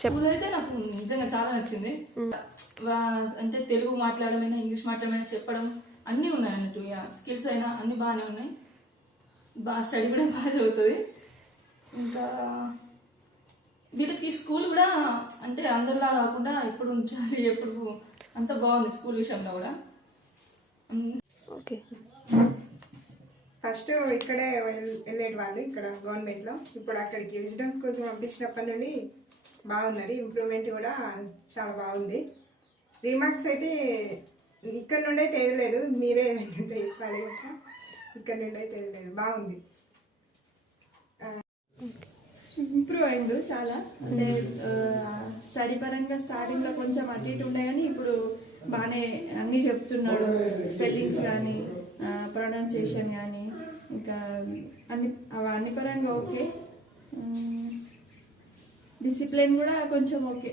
School అయితే నాకు నిజంగా చాలా నచ్చింది. అంటే తెలుగు మాట్లాడమైనా ఇంగ్లీష్ మాట్లాడమైనా చెప్పడం అన్నీ ఉన్నాయి అన్నట్టు. స్కిల్స్ అయినా అన్నీ బాగానే ఉన్నాయి. స్టడీ కూడా బాగా చదువుతుంది. ఇంకా వీళ్ళకి స్కూల్ కూడా అంటే అందరిలా కాకుండా ఎప్పుడు ఉంచాలి ఎప్పుడు అంత బాగుంది స్కూల్ విషయంలో కూడా. ఓకే, ఫస్ట్ ఇక్కడే వెళ్ళేటి వాళ్ళు ఇక్కడ గవర్నమెంట్లో. ఇప్పుడు అక్కడికి విజిటమ్ స్కూల్కి పంపించినప్పటి నుండి బాగున్నారు. ఇంప్రూవ్మెంట్ కూడా చాలా బాగుంది. రీమార్క్స్ అయితే ఇక్కడ నుండే తెలియలేదు, మీరే ఏదైనా చెప్పాలి కదా. ఇక్కడ నుండే తెలియలేదు, బాగుంది. ఇంప్రూవ్ అయింది చాలా. అంటే స్టడీ పరంగా స్టార్టింగ్లో కొంచెం అటు ఇటు ఉండే కానీ ఇప్పుడు బాగానే అన్నీ చెప్తున్నాడు. స్పెల్లింగ్స్ కానీ ప్రొనౌన్సియేషన్ కానీ ఇంకా అన్ని పరంగా ఓకే. డిసిప్లిన్ కూడా కొంచెం ఓకే.